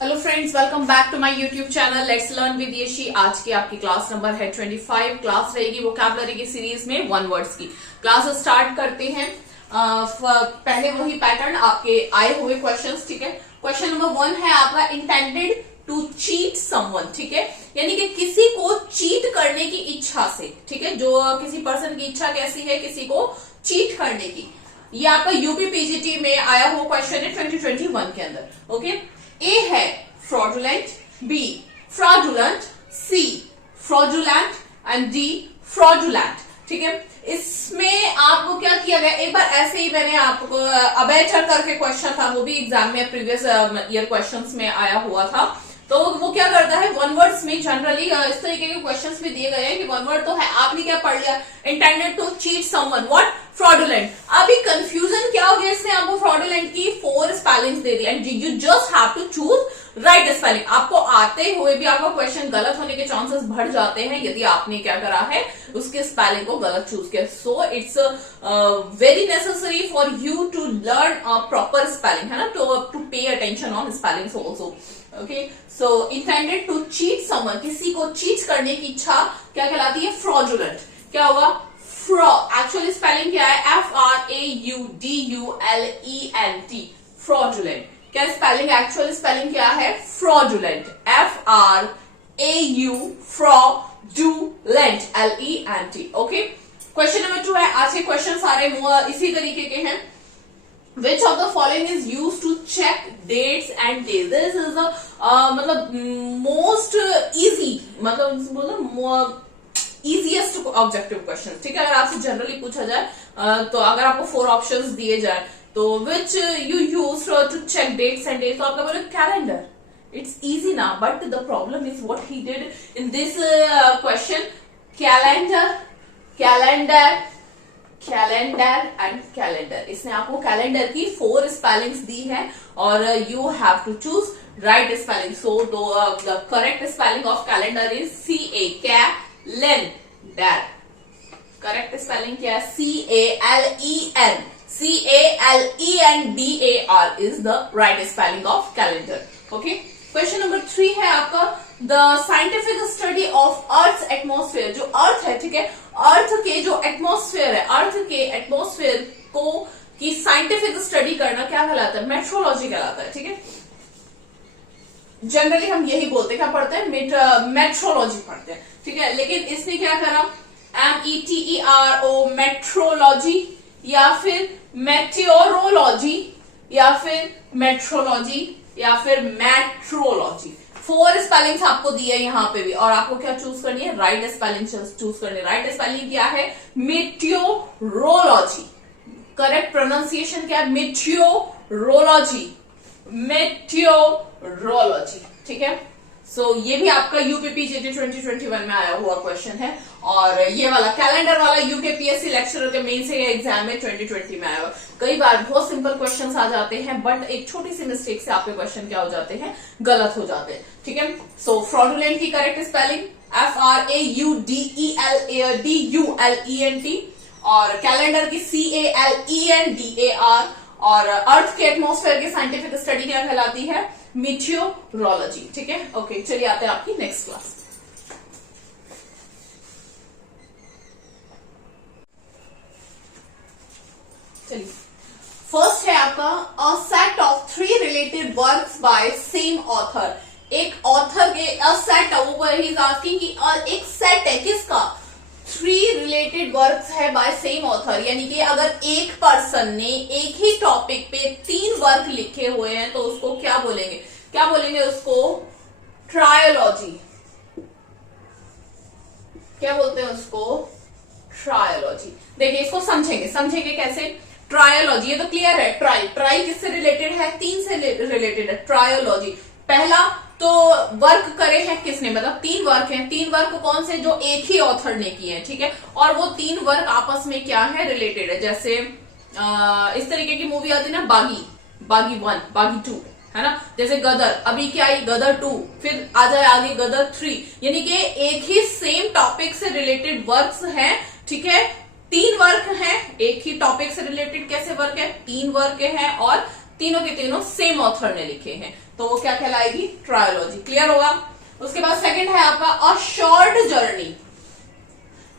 Hello friends, welcome back to my YouTube channel let's learn with Yeshi. आज की आपकी class number है 25। Class रहेगी वोकैबुलरी की सीरीज में वन वर्ड्स की। क्लास स्टार्ट करते हैं। पहले वही पैटर्न, आपके आए हुए क्वेश्चंस, ठीक है। क्वेश्चन नंबर 1 है आपका इंटेंडेड टू चीट समवन, ठीक है, यानी कि किसी को चीट करने की इच्छा से, ठीक है, जो किसी पर्सन की इच्छा कैसी है, किसी को चीट करने की। ये आपका यूपी पीजीटी में आया हुआ क्वेश्चन है 2021 के अंदर। ओके, ए है fraudulent, B fraudulent, C fraudulent and D fraudulent, ठीक है। इसमें आपको क्या किया गया, एक बार ऐसे ही मैंने आपको अबेटर करके क्वेश्चन था, वो भी एग्जाम में प्रीवियस ईयर क्वेश्चंस में आया हुआ था। तो वो क्या करता है, वन वर्ड्स में जनरली इस तरीके के क्वेश्चंस भी दिए गए हैं कि वन वर्ड तो है, आपने क्या पढ़ लिया, intended to cheat someone, what, fraudulent. अभी कंफ्यूजन क्या हो गया, इसने आपको फ्रॉडुलेंट की 4 स्पेलिंग्स दे दी and you just have to choose right spelling. आपको आते हुए भी आपका क्वेश्चन गलत होने के चांसेस बढ़ जाते हैं यदि आपने क्या करा है, उसके स्पेलिंग को गलत चूज किया। So it's very necessary for you to learn proper spelling, है ना, to pay attention on spellings also. Okay, so intended to cheat someone, किसी को चीट करने की इच्छा क्या कहलाती है, फ्रॉडुलेंट। क्या होगा, एक्चुअली स्पेलिंग क्या है, FRAUDULENT, फ्रॉडुलेंट। क्या स्पेलिंग, एक्चुअल स्पेलिंग क्या है, fraudulent, FRAU fraudulent, LENT। Okay, question number 2 है। आज के क्वेश्चन सारे इसी तरीके के हैं। Which of the following is used to check dates and days? This is the मतलब most easy, मतलब easiest objective question, ठीक है। अगर आपसे जनरली पूछा जाए तो अगर आपको 4 ऑप्शंस दिए जाए तो which you use to check dates and days, तो आपका बोले कैलेंडर। It's easy ना, but the problem is what he did in this question, calendar, calendar and calendar. इसने आपको कैलेंडर की 4 स्पेलिंग्स दी है और you have to choose right spelling. So the correct spelling of calendar is CA, calendar. Correct spelling क्या है, CALENDAR is the right spelling of calendar. Okay, question number 3 है आपका the scientific study of earth atmosphere. जो earth है, ठीक है, अर्थ के जो एटमोस्फेयर है, अर्थ के एटमोस्फेयर को की साइंटिफिक स्टडी करना क्या कहलाता है, मेट्रोलॉजी कहलाता है, ठीक है। जनरली हम यही बोलते हैं, क्या पढ़ते हैं, मेट्रोलॉजी पढ़ते हैं, ठीक है। लेकिन इसने क्या करा, METERO, मेट्रोलॉजी, या फिर मेटियोरोलॉजी, या फिर मेट्रोलॉजी, या फिर मेट्रोलॉजी। 4 स्पेलिंग्स आपको दी है यहाँ पे भी, और आपको क्या चूज करनी है, राइट स्पेलिंग चूज करनी है। राइट स्पेलिंग क्या है, मेटियोरोलॉजी। करेक्ट प्रोनाउंसिएशन क्या है, मेटियोरोलॉजी, मेटियोरोलॉजी, ठीक है। सो ये भी आपका यूपीपीजीटी 2021 में आया हुआ क्वेश्चन है, और ये वाला कैलेंडर वाला यूकेपीएससी लेक्चरर के मेन से एग्जाम में 2020 में आया हुआ। कई बार बहुत सिंपल क्वेश्चंस आ जाते हैं, बट एक छोटी सी मिस्टेक से आपके क्वेश्चन क्या हो जाते हैं, गलत हो जाते हैं, ठीक है। सो फ्रॉडुलेंट की करेक्ट स्पेलिंग FRAUDULENT, और कैलेंडर की CALENDAR, और अर्थ के एटमोस्फेयर की साइंटिफिक स्टडी क्या कहलाती है, मेटियोरोलॉजी, ठीक है। ओके, चलिए आते हैं आपकी नेक्स्ट क्लास। चलिए, फर्स्ट है आपका a set of 3 related works by same author. एक ऑथर के अ सेट, वो ही इज आस्किंग कि एक सेट है किसका, 3 रिलेटेड वर्क्स है बाय सेम ऑथर, यानी कि अगर एक पर्सन ने एक ही टॉपिक पे 3 वर्क लिखे हुए हैं तो उसको क्या बोलेंगे, क्या बोलेंगे उसको, ट्रायोलॉजी। क्या बोलते हैं उसको, ट्रायोलॉजी। देखिए इसको समझेंगे कैसे, ट्रायोलॉजी, ये तो क्लियर है। ट्राई किससे रिलेटेड है, 3 से रिलेटेड है ट्रायोलॉजी। पहला तो वर्क करे हैं किसने, मतलब 3 वर्क हैं, 3 वर्क कौन से, जो एक ही ऑथर ने किए हैं, ठीक है। और वो 3 वर्क आपस में क्या है, रिलेटेड है। जैसे इस तरीके की मूवी आती है ना, बागी 1, बागी 2, है ना। जैसे गदर, अभी क्या आई, गदर 2, फिर आ जाए आगे गदर 3, यानी कि एक ही सेम टॉपिक से रिलेटेड वर्क्स हैं, ठीक है। 3 वर्क हैं, एक ही टॉपिक से रिलेटेड कैसे वर्क है, 3 वर्क हैं, और तीनों के तीनों सेम ऑथर ने लिखे हैं। तो वो क्या कहलाएगी, ट्रायोलॉजी। क्लियर होगा। उसके बाद सेकंड है आपका अ शॉर्ट जर्नी,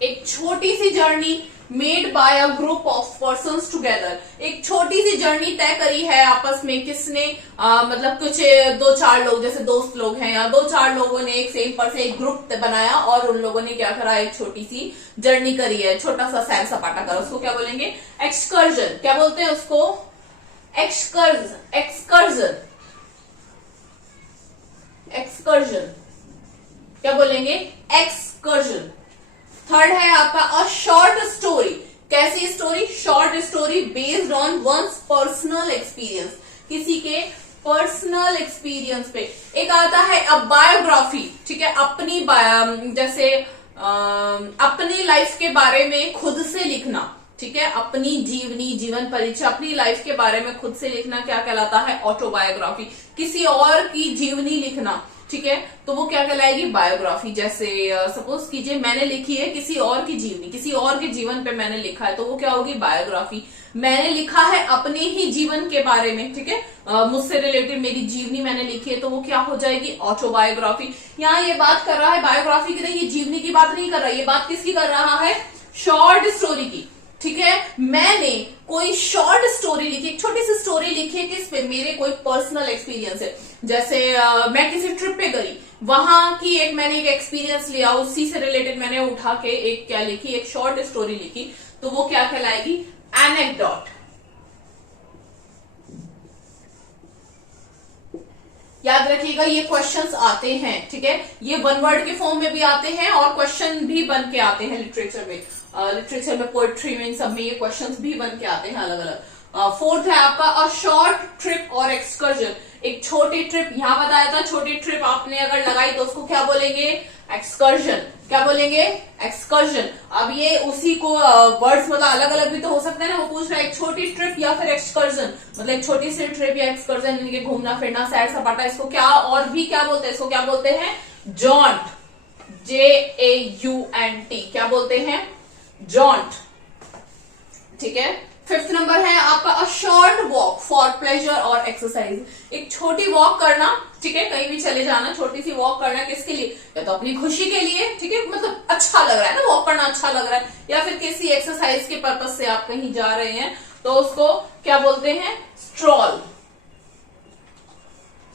एक छोटी सी journey made by a group of persons together, एक छोटी सी जर्नी तय करी है आपस में किसने, मतलब कुछ 2-4 लोग जैसे दोस्त लोग हैं या 2-4 लोगों ने एक सेम पर्सन एक ग्रुप बनाया और उन लोगों ने क्या करा, एक छोटी सी जर्नी करी है, छोटा सा सैर सपाटा करा, उसको क्या बोलेंगे, एक्सकर्जन। क्या बोलते हैं उसको, एक्सकर्जन, एक्सकर्जन, एक्सकर्जन, क्या बोलेंगे, एक्सकर्जन। थर्ड है आपका अ शॉर्ट स्टोरी, कैसी story, short story based on one's personal experience, किसी के पर्सनल एक्सपीरियंस पे। एक आता है अ बायोग्राफी, ठीक है, अपनी जैसे अपनी लाइफ के बारे में खुद से लिखना, ठीक है, अपनी जीवन परिचय, अपनी लाइफ के बारे में खुद से लिखना क्या कहलाता है, ऑटोबायोग्राफी। किसी और की जीवनी लिखना, ठीक है, तो वो क्या कहलाएगी, बायोग्राफी। जैसे सपोज कीजिए मैंने लिखी है किसी और की जीवनी, किसी और के जीवन पे मैंने लिखा है, तो वो क्या होगी, बायोग्राफी। मैंने लिखा है अपने ही जीवन के बारे में, ठीक है, मुझसे रिलेटेड मेरी जीवनी मैंने लिखी है, तो वो क्या हो जाएगी, ऑटोबायोग्राफी। यहाँ ये बात कर रहा है बायोग्राफी की नहीं, ये जीवनी की बात नहीं कर रहा है, ये बात किसकी कर रहा है, शॉर्ट स्टोरी की, ठीक है। मैंने कोई शॉर्ट स्टोरी लिखी, एक छोटी सी स्टोरी लिखी है किस पे, मेरे कोई पर्सनल एक्सपीरियंस है। जैसे मैं किसी ट्रिप पे गई, वहां की मैंने एक एक्सपीरियंस लिया, उसी से रिलेटेड मैंने उठा के एक क्या लिखी, एक शॉर्ट स्टोरी लिखी, तो वो क्या कहलाएगी, एनेक्डोट। याद रखिएगा ये क्वेश्चंस आते हैं, ठीक है, ये वन वर्ड के फॉर्म में भी आते हैं और क्वेश्चन भी बन के आते हैं लिटरेचर में, लिटरेचर में, पोएट्री में, इन सब में ये क्वेश्चंस भी बन के आते हैं अलग अलग। फोर्थ है आपका अ शॉर्ट ट्रिप और एक्सकर्जन, एक छोटी ट्रिप, यहां बताया था छोटी ट्रिप आपने अगर लगाई तो उसको क्या बोलेंगे, एक्सकर्जन। क्या बोलेंगे, एक्सकर्जन। अब ये उसी को वर्ड्स मतलब अलग अलग भी तो हो सकते हैं ना, वो पूछ रहा है एक छोटी ट्रिप या फिर एक्सकर्जन, मतलब एक छोटी सी ट्रिप या एक्सकर्जन, इनके घूमना फिरना सैर सपाटा, इसको क्या और भी क्या बोलते हैं, इसको क्या बोलते हैं, जॉन्ट, JAUNT, क्या बोलते हैं, जॉन्ट, ठीक है। फिफ्थ नंबर है आपका a short walk for pleasure और एक्सरसाइज, एक छोटी वॉक करना, ठीक है, कहीं भी चले जाना, छोटी सी वॉक करना, किसके लिए, या तो अपनी खुशी के लिए, ठीक है, मतलब अच्छा लग रहा है ना, वॉक करना अच्छा लग रहा है, या फिर किसी एक्सरसाइज के पर्पज से आप कहीं जा रहे हैं, तो उसको क्या बोलते हैं, स्ट्रॉल,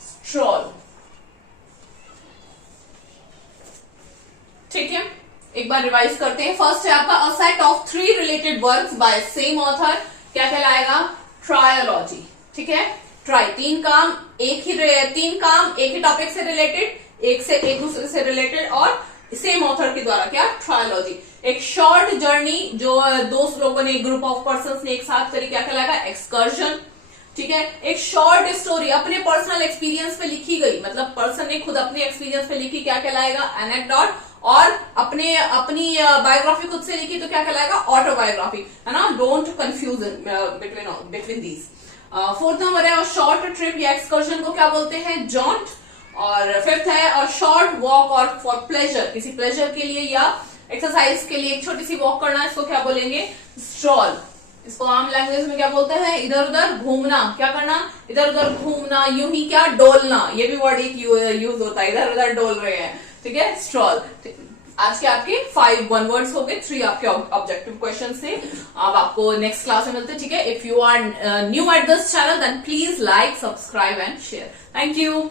स्ट्रॉल, ठीक है। एक बार रिवाइज करते हैं। फर्स्ट है आपका a set of 3 related works by same author, क्या कहलाएगा, ट्रायोलॉजी, ठीक है। ट्राई, तीन काम एक ही टॉपिक से रिलेटेड, एक दूसरे से रिलेटेड और सेम ऑथर के द्वारा, क्या, ट्रायोलॉजी। एक शॉर्ट जर्नी जो 2 लोगों ने, ग्रुप ऑफ पर्संस ने एक साथ करी, क्या कहलाएगा, एक्सकर्जन, ठीक है। एक शॉर्ट स्टोरी अपने पर्सनल एक्सपीरियंस पे लिखी गई, मतलब पर्सन ने खुद अपने एक्सपीरियंस पे लिखी, क्या कहलाएगा, एनेक्डोट। और अपनी बायोग्राफी खुद से लिखी तो क्या कहलाएगा, ऑटोबायोग्राफी, है ना, don't confuse between these. Fourth number है शॉर्ट ट्रिप या एक्सकर्जन को क्या बोलते हैं, जॉन्ट। और फिफ्थ है शॉर्ट वॉक और फॉर प्लेजर, किसी प्लेजर के लिए या एक्सरसाइज के लिए एक छोटी सी वॉक करना, इसको क्या बोलेंगे, स्ट्रॉल। इसको आम लैंग्वेज में क्या बोलते हैं, इधर उधर घूमना, क्या करना, इधर उधर घूमना, यूं ही क्या, डोलना, ये भी वर्ड एक यूज होता है, इधर उधर डोल रहे हैं, ठीक है, स्ट्रॉल। आज के आपके 5 वन वर्ड्स हो गए, 3 आपके ऑब्जेक्टिव क्वेश्चन से। अब आपको नेक्स्ट क्लास में मिलते हैं, ठीक है। If you are new at this channel then please like, subscribe and share. Thank you.